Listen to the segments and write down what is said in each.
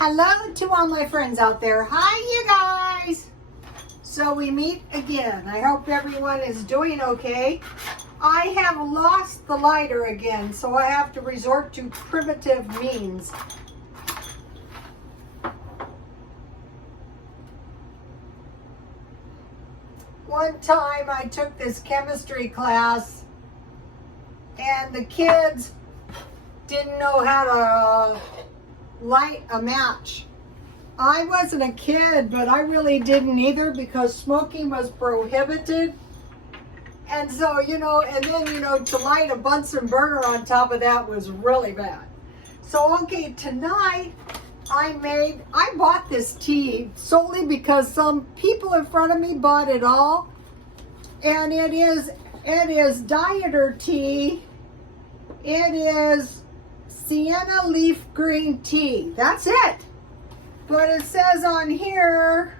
Hello to all my friends out there. Hi, you guys. So we meet again. I hope everyone is doing okay. I have lost the lighter again, so I have to resort to primitive means. One time I took this chemistry class and the kids didn't know how to light a match. I wasn't a kid, but I really didn't either because smoking was prohibited. And so, and then, to light a Bunsen burner on top of that was really bad. So, okay, tonight I bought this tea solely because some people in front of me bought it all. And it is dieter tea. It is sienna leaf green tea. That's it. But it says on here,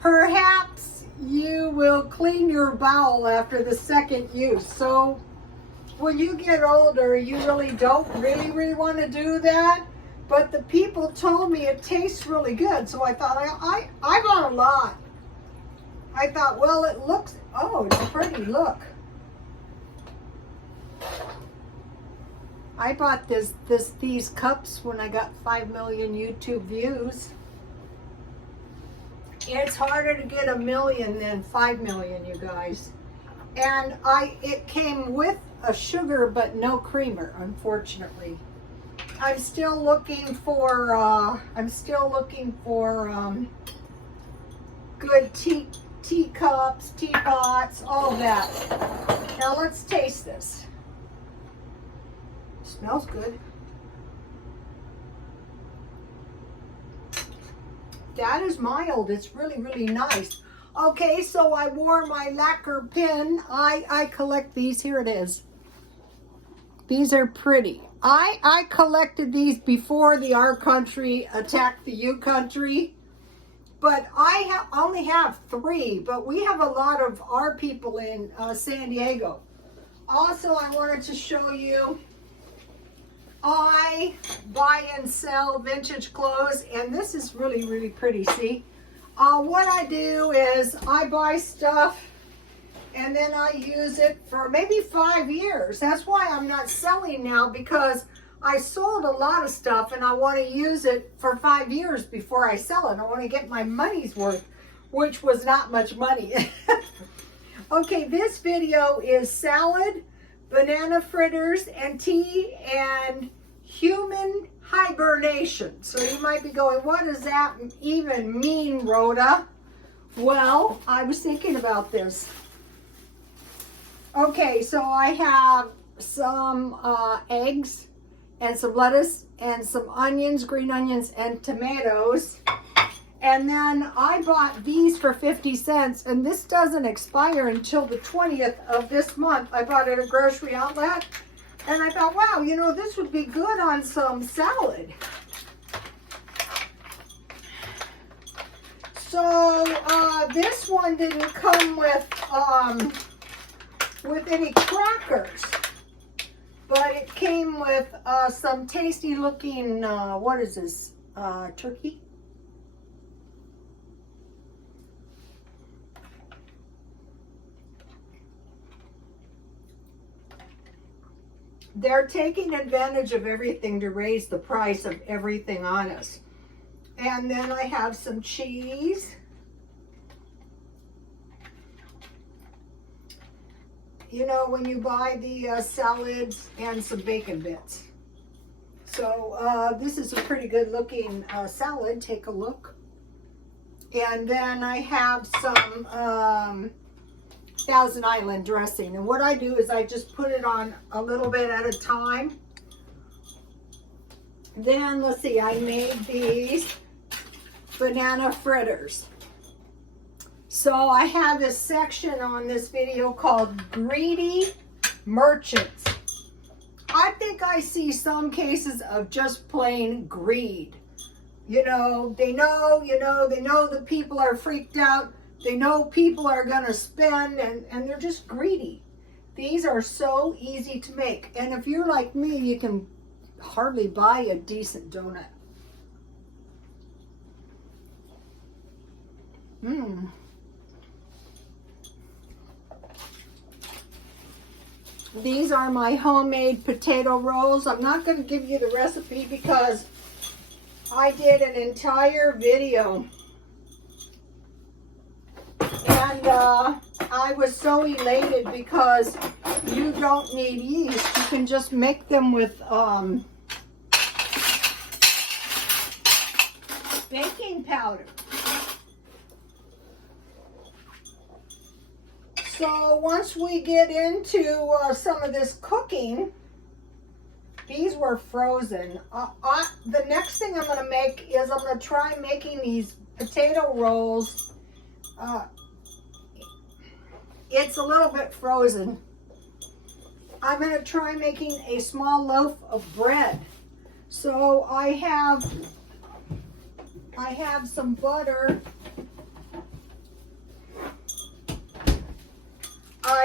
perhaps you will clean your bowel after the second use. So when you get older, you really don't really want to do that. But the people told me it tastes really good. So I thought, I bought a lot. I thought, well, it looks, oh, it's pretty, look. I bought these cups when I got 5 million YouTube views. It's harder to get 1 million than 5 million, you guys. And it came with a sugar but no creamer, unfortunately. I'm still looking for good teacups, teapots, all that. Now let's taste this. Smells good. That is mild. It's really, really nice. Okay, so I wore my lacquer pin. I collect these. Here it is. These are pretty. I collected these before the Our Country attacked the U Country. But I only have 3. But we have a lot of our people in San Diego. Also, I wanted to show you, I buy and sell vintage clothes, and this is really, really pretty, see? What I do is I buy stuff, and then I use it for maybe 5 years. That's why I'm not selling now, because I sold a lot of stuff, and I want to use it for 5 years before I sell it. I want to get my money's worth, which was not much money. Okay, this video is salad, banana fritters, and tea, and human hibernation. So you might be going, what does that even mean, Rhoda? Well, I was thinking about this. Okay, so I have some eggs and some lettuce and some onions, green onions, and tomatoes. And then I bought these for 50 cents, and this doesn't expire until the 20th of this month. I bought it at a grocery outlet, and I thought, wow, this would be good on some salad. So this one didn't come with any crackers, but it came with some tasty looking, what is this, turkey? They're taking advantage of everything to raise the price of everything on us. And then I have some cheese. When you buy the salads, and some bacon bits. So this is a pretty good looking salad. Take a look. And then I have some Thousand Island dressing, and what I do is I just put it on a little bit at a time. Then let's see, I made these banana fritters. So I have this section on this video called Greedy Merchants. I think I see some cases of just plain greed. They know the people are freaked out. They know people are going to spend, and they're just greedy. These are so easy to make. And if you're like me, you can hardly buy a decent donut. These are my homemade potato rolls. I'm not going to give you the recipe because I did an entire video. And I was so elated because you don't need yeast. You can just make them with baking powder. So once we get into some of this cooking, these were frozen. The next thing I'm going to make is I'm going to try making these potato rolls. It's a little bit frozen. I'm going to try making a small loaf of bread. So I have some butter.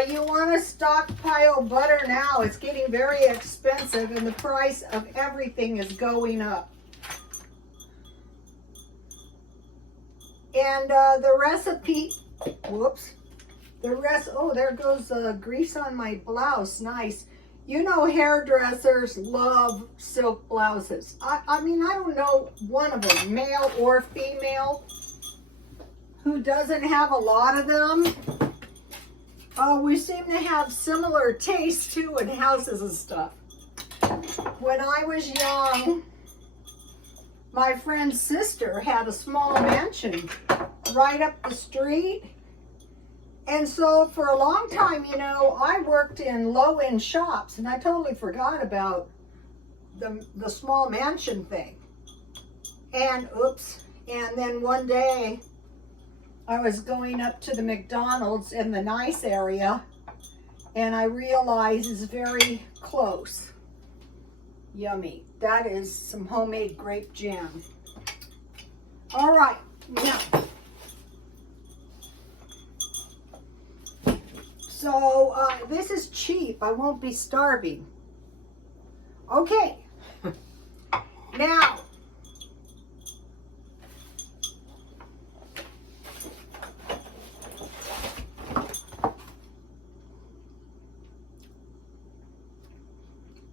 You want to stockpile butter now. It's getting very expensive and the price of everything is going up. And the recipe, oh, there goes grease on my blouse. Nice. You know, hairdressers love silk blouses. I mean, I don't know one of them, male or female, who doesn't have a lot of them. We seem to have similar tastes too in houses and stuff. When I was young, my friend's sister had a small mansion right up the street. And so for a long time, you know, I worked in low-end shops and I totally forgot about the small mansion thing. And and then one day I was going up to the McDonald's in the nice area and I realized it's very close. Yummy. That is some homemade grape jam. All right, now. So this is cheap. I won't be starving. Okay. Now.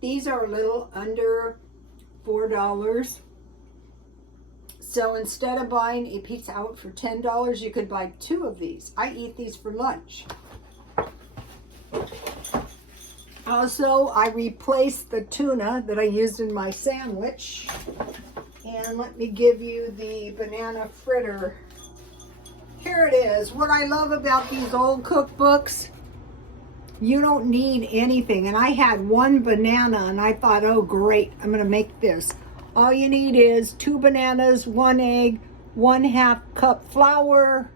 These are a little under $4. So instead of buying a pizza out for $10, you could buy 2 of these. I eat these for lunch. Also, I replaced the tuna that I used in my sandwich. And let me give you the banana fritter. Here it is. What I love about these old cookbooks, you don't need anything. And I had 1 banana and I thought, oh great, I'm going to make this. All you need is 2 bananas, 1 egg, 1/2 cup flour,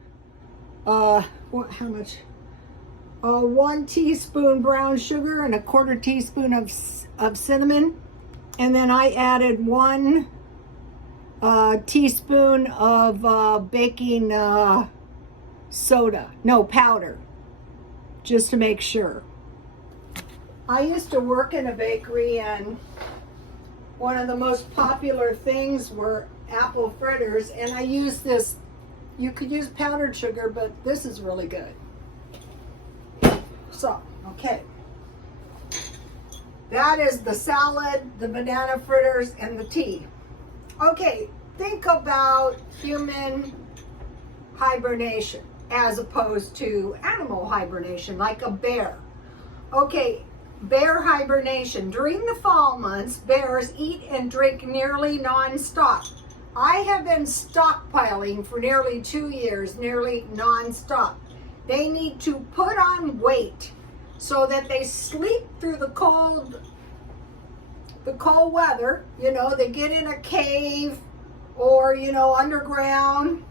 how much? 1 teaspoon brown sugar and 1/4 teaspoon of cinnamon. And then I added 1 teaspoon of baking soda, no, powder, just to make sure. I used to work in a bakery and one of the most popular things were apple fritters, and I use this. You could use powdered sugar, but this is really good. So, okay. That is the salad, the banana fritters, and the tea. Okay, think about human hibernation as opposed to animal hibernation, like a bear. Okay, bear hibernation. During the fall months, bears eat and drink nearly non-stop. I have been stockpiling for nearly 2 years, nearly non-stop. They need to put on weight so that they sleep through the cold weather. You know, they get in a cave or, you know, underground.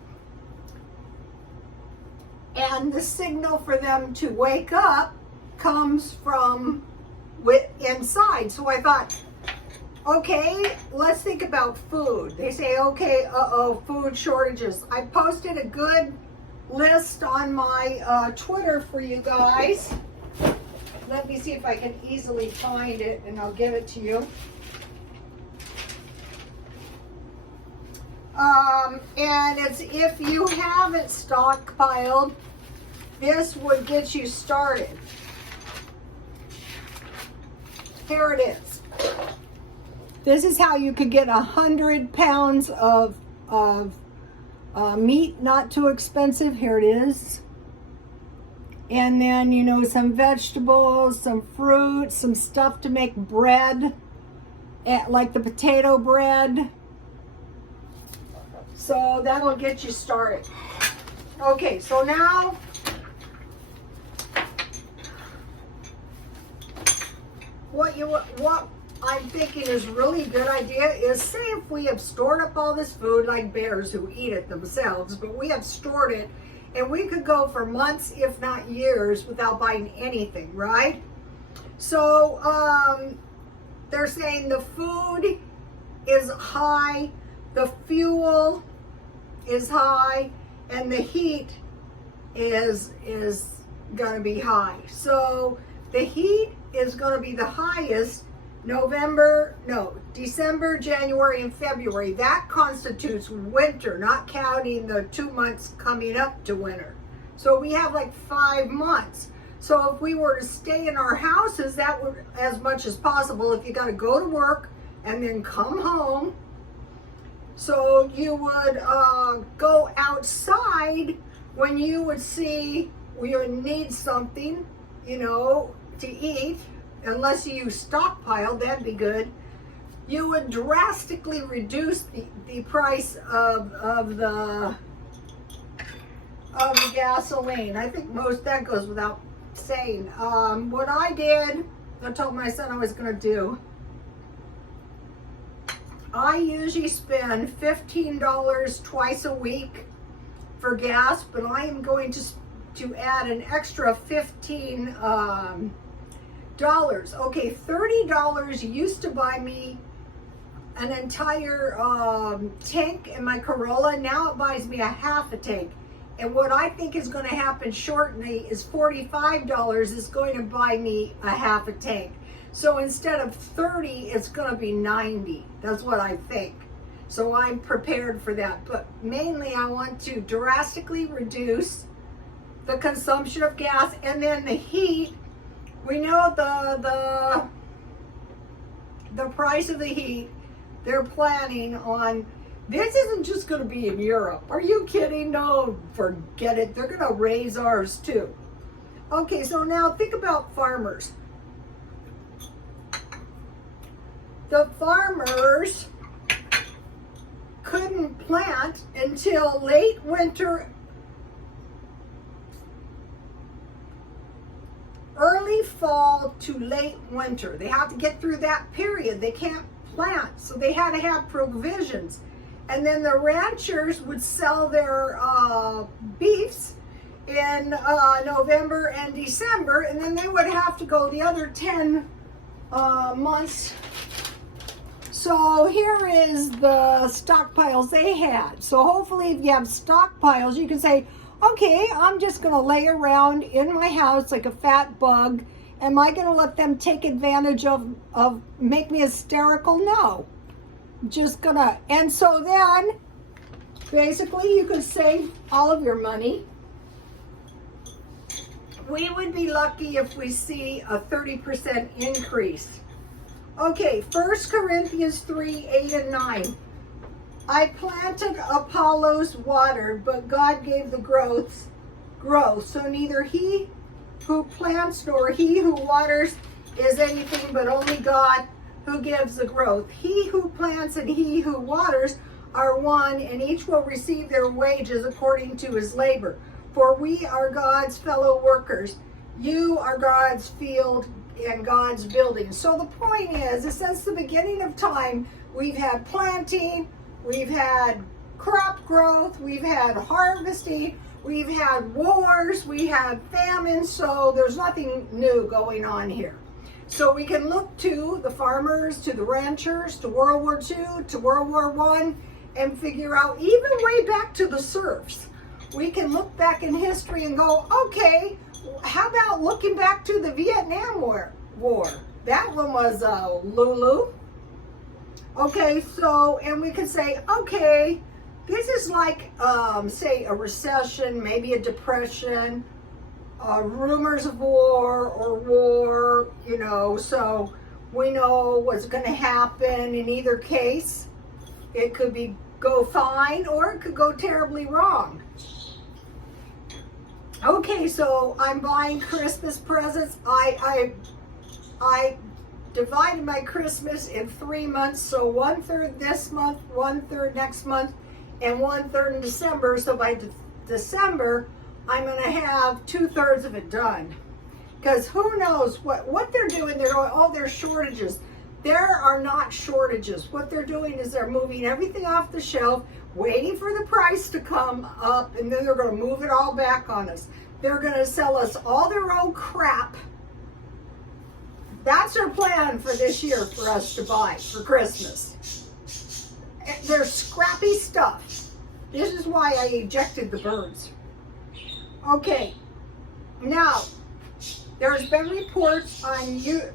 And the signal for them to wake up comes from inside. So I thought, okay, let's think about food. They say, okay, food shortages. I posted a good list on my Twitter for you guys. Let me see if I can easily find it and I'll give it to you. And it's if you haven't stockpiled, this would get you started. Here it is. This is how you could get 100 pounds of meat, not too expensive. Here it is. And then, you know, some vegetables, some fruit, some stuff to make bread, like the potato bread. So that'll get you started. Okay, so now what I'm thinking is really good idea is, say if we have stored up all this food, like bears who eat it themselves, but we have stored it and we could go for months, if not years, without buying anything, right? So they're saying the food is high, the fuel is high, and the heat is going to be high. So the heat is going to be the highest December, January, and February. That constitutes winter, not counting the 2 months coming up to winter. So we have like 5 months. So if we were to stay in our houses, that would, as much as possible, if you got to go to work and then come home, so you would go outside when you would see you would need something, you know, to eat. Unless you stockpile, that'd be good. You would drastically reduce the price of the gasoline. I think that goes without saying. What I did, I told my son I was going to do. I usually spend $15 twice a week for gas, but I am going to add an extra $15. Okay, $30 used to buy me an entire tank in my Corolla. Now it buys me a half a tank. And what I think is going to happen shortly is $45 is going to buy me a half a tank. So instead of 30, it's going to be 90. That's what I think. So I'm prepared for that. But mainly I want to drastically reduce the consumption of gas, and then the heat. We know the price of the heat. They're planning on, this isn't just going to be in Europe. Are you kidding? No, forget it. They're going to raise ours too. Okay, so now think about farmers. The farmers couldn't plant until late winter, early fall to late winter. They have to get through that period. They can't plant, so they had to have provisions. And then the ranchers would sell their beefs in November and December, and then they would have to go the other 10 months. So here is the stockpiles they had. So hopefully if you have stockpiles, you can say, okay, I'm just going to lay around in my house like a fat bug. Am I going to let them take advantage of make me hysterical? No. Just going to, and so then basically you could save all of your money. We would be lucky if we see a 30% increase. Okay, 1 Corinthians 3, 8 and 9. I planted, Apollos watered, but God gave the growth. So neither he who plants nor he who waters is anything, but only God who gives the growth. He who plants and he who waters are one, and each will receive their wages according to his labor. For we are God's fellow workers. You are God's field and God's building. So the point is, since the beginning of time, we've had planting, we've had crop growth, we've had harvesting, we've had wars, we had famine, so there's nothing new going on here. So we can look to the farmers, to the ranchers, to World War II, to World War I, and figure out, even way back to the serfs, we can look back in history and go, okay, how about looking back to the Vietnam War? That one was Lulu. Okay, so, and we can say, okay, This is like, say, a recession, maybe a depression, rumors of war or war, you know, so we know what's going to happen in either case. It could go fine or it could go terribly wrong. Okay, so I'm buying Christmas presents. I divided my Christmas in 3 months, so 1/3 this month, 1/3 next month, and 1/3 in December. So by December, I'm going to have 2/3 of it done. Because who knows what they're doing? They're going, oh, there's shortages. There are not shortages. What they're doing is they're moving everything off the shelf, waiting for the price to come up, and then they're going to move it all back on us. They're going to sell us all their old crap. That's their plan for this year for us to buy for Christmas. They're scrappy stuff. This is why I ejected the birds. Okay, now there's been reports on YouTube,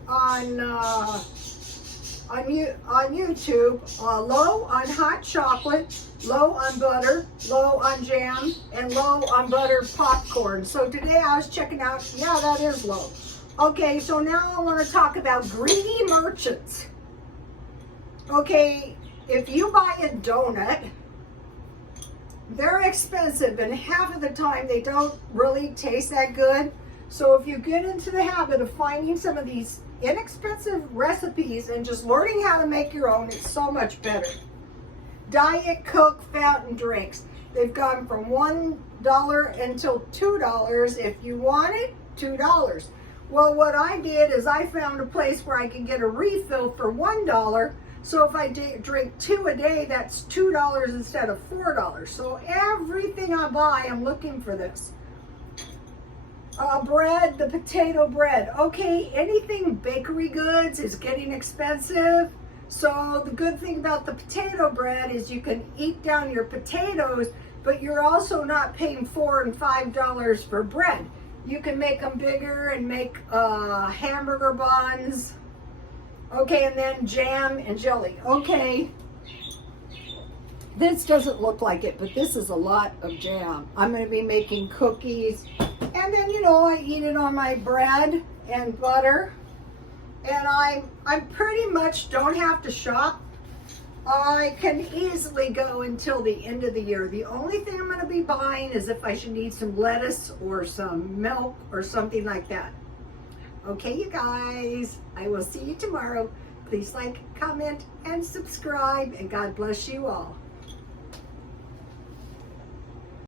low on hot chocolate, low on butter, low on jam, and low on buttered popcorn. So today I was checking out, yeah, that is low. Okay, so now I want to talk about greedy merchants. Okay, if you buy a donut, they're expensive, and half of the time they don't really taste that good. So if you get into the habit of finding some of these inexpensive recipes and just learning how to make your own, it's so much better. Diet Coke fountain drinks. They've gone from $1 until $2. If you want it, $2. Well, what I did is I found a place where I can get a refill for $1. So if I drink 2 a day, that's $2 instead of $4. So everything I buy, I'm looking for this. Bread, the potato bread. Okay, anything bakery goods is getting expensive. So the good thing about the potato bread is you can eat down your potatoes, but you're also not paying $4 and $5 for bread. You can make them bigger and make hamburger buns. Okay, and then jam and jelly. Okay, this doesn't look like it, but this is a lot of jam. I'm going to be making cookies. And then, you know, I eat it on my bread and butter. And I pretty much don't have to shop. I can easily go until the end of the year. The only thing I'm going to be buying is if I should need some lettuce or some milk or something like that. Okay, you guys, I will see you tomorrow. Please like, comment, and subscribe, and God bless you all.